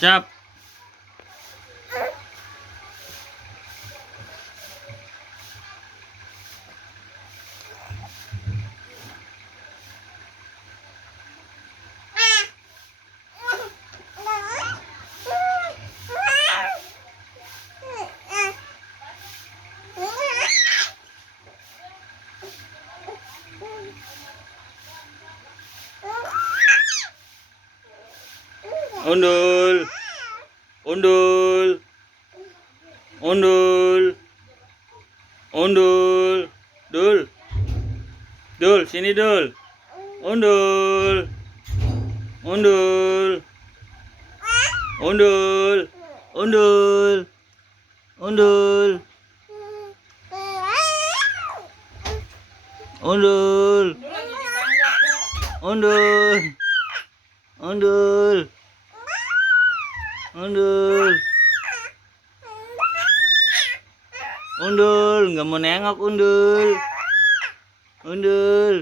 Siap. Undul. Undul. Undul. Undul. Dul. Dul, sini Dul. Undul. Undul. Undul. Undul. Undul. Undul. Undul. Undul. Undul. Undul, nggak mau nengok Undul. Undul.